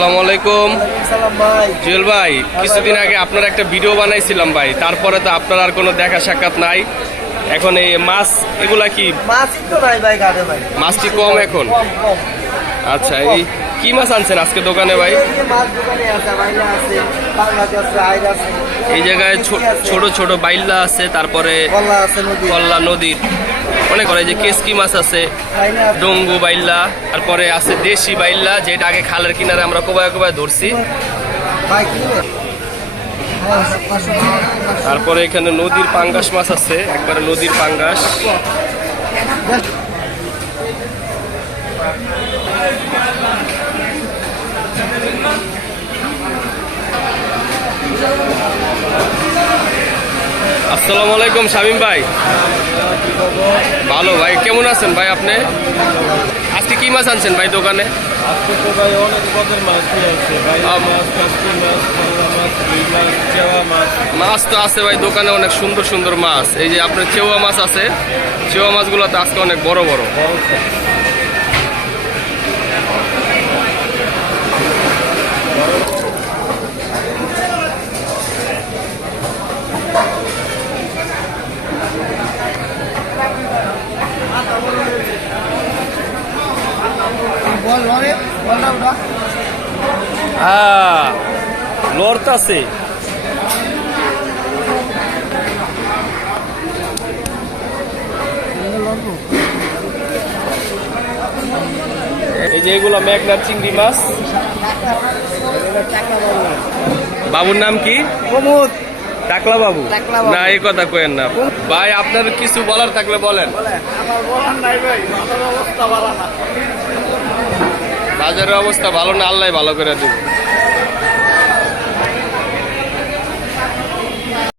আসসালামু আলাইকুম। জুয়েল ভাই, কিছুদিন আগে আপনার একটা ভিডিও বানাইছিলাম ভাই, তারপরে তো আপনার আর কোনো দেখা সাক্ষাৎ নাই। এখন এই মাছ এগুলা কি মাছ কি কম এখন? আচ্ছা, এই কি মাছ আনছেন আজকে দোকানে ভাই? এই জায়গায় ছোট ছোট বাইল্লা আছে, তারপরে কল্লা নদীর অনেক এই যে কেসকি মাছ আছে, ডঙ্গু বাইল্লা, তারপরে আছে দেশি বাইল্লা যেটা আগে খালের কিনারে আমরা কোবায় কোবায় ধরছি। তারপরে এখানে নদীর পাঙ্গাস মাছ আছে, একবারে নদীর পাঙ্গাস। আসসালামু আলাইকুম শামীম ভাই। ভালো ভাই, কেমন আছেন ভাই আপনি? আজকে কি মাছ আনছেন ভাই দোকানে? মাছ তো আছে ভাই দোকানে, অনেক সুন্দর সুন্দর মাছ। এই যে আপনার চেওয়া মাছ আছে, চেওয়া মাছগুলো তো আজকে অনেক বড় বড়। লড়তাছে। এই যে এগুলো মেঘনার চিংড়ি মাছ। বাবুর নাম কি? টাকলা বাবু? না, এই কথা কয়েন না ভাই। আপনার কিছু বলার থাকলে বলেন। বাজারের অবস্থা ভালো না, আল্লাহ ভালো করে দিবে।